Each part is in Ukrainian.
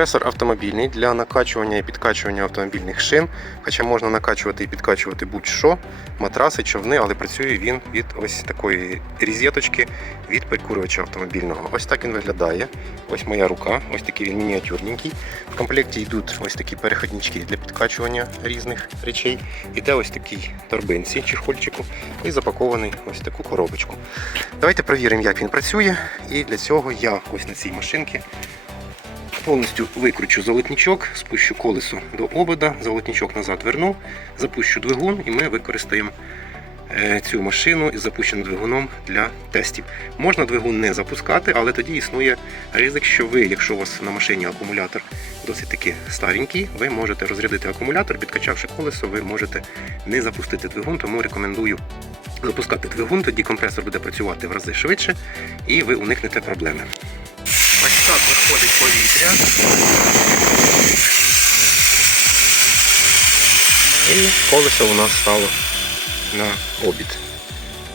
Компресор автомобільний для накачування і підкачування автомобільних шин. Хоча можна накачувати і підкачувати будь-що, матраси, човни, але працює він від ось такої різеточки від прикурювача автомобільного. Ось так він виглядає. Ось моя рука, ось такий він мініатюрненький. В комплекті йдуть ось такі переходнички для підкачування різних речей. Іде ось такий торбинці чехольчику і запакований ось таку коробочку. Давайте перевіримо, як він працює. І для цього я ось на цій машинці повністю викручу золотничок, спущу колесо до обода, золотничок назад верну, запущу двигун і ми використаємо е, цю машину із запущеним двигуном для тестів. Можна двигун не запускати, але тоді існує ризик, що ви, якщо у вас на машині акумулятор досить таки старенький, ви можете розрядити акумулятор, підкачавши колесо, ви можете не запустити двигун, тому рекомендую запускати двигун, тоді компресор буде працювати в рази швидше і ви уникнете проблеми. Ось так виходить повітря. І колесо у нас стало на обід.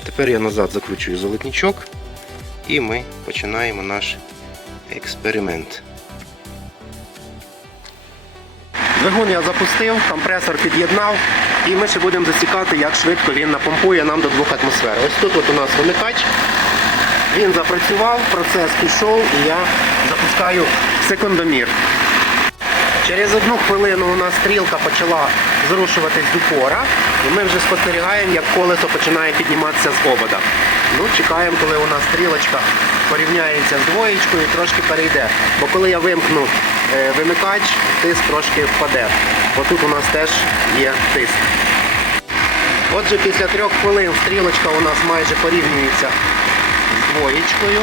Тепер я назад закручую золотничок і ми починаємо наш експеримент. Двигун я запустив, компресор під'єднав, і ми ще будемо засікати, як швидко він напомпує нам до 2 атмосфер. Ось тут от у нас вимикач. Він запрацював, процес пішов і я запускаю секундомір. Через одну хвилину у нас стрілка почала зрушуватись з упора, і ми вже спостерігаємо, як колесо починає підніматися з обода. Ну, чекаємо, коли у нас стрілочка порівняється з двоєчкою і трошки перейде. Бо коли я вимкну е, вимикач, тиск трошки впаде. Бо тут у нас теж є тиск. Отже, після трьох хвилин стрілочка у нас майже порівнюється двоєчкою.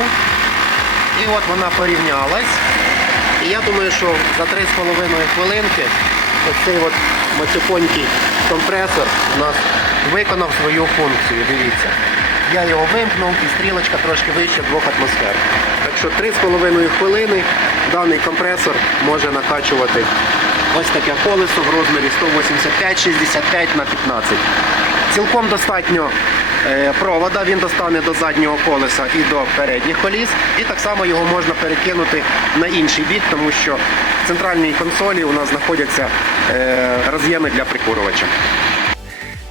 І от вона порівнялась. І я думаю, що за 3,5 хвилинки ось цей от мацюпонький компресор у нас виконав свою функцію. Дивіться. Я його вимкнув і стрілочка трошки вище 2 атмосфер. Так що 3,5 хвилини даний компресор може накачувати ось таке колесо в розмірі 185-65 на 15. Цілком достатньо провода, він достане до заднього колеса і до передніх коліс. І так само його можна перекинути на інший бік, тому що в центральній консолі у нас знаходяться е, роз'єми для прикурювача.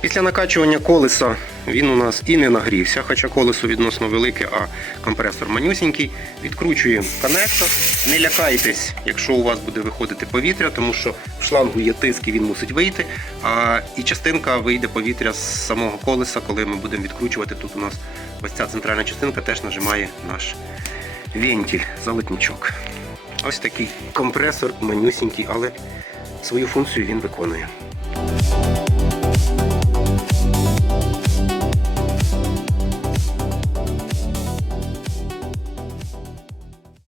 Після накачування колеса він у нас і не нагрівся, хоча колесо відносно велике, а компресор манюсінький. Відкручуємо конектор. Не лякайтесь, якщо у вас буде виходити повітря, тому що в шлангу є тиск і він мусить вийти. А і частинка вийде повітря з самого колеса, коли ми будемо відкручувати. Тут у нас ось ця центральна частинка теж нажимає наш вентиль, залитничок. Ось такий компресор манюсінький, але свою функцію він виконує.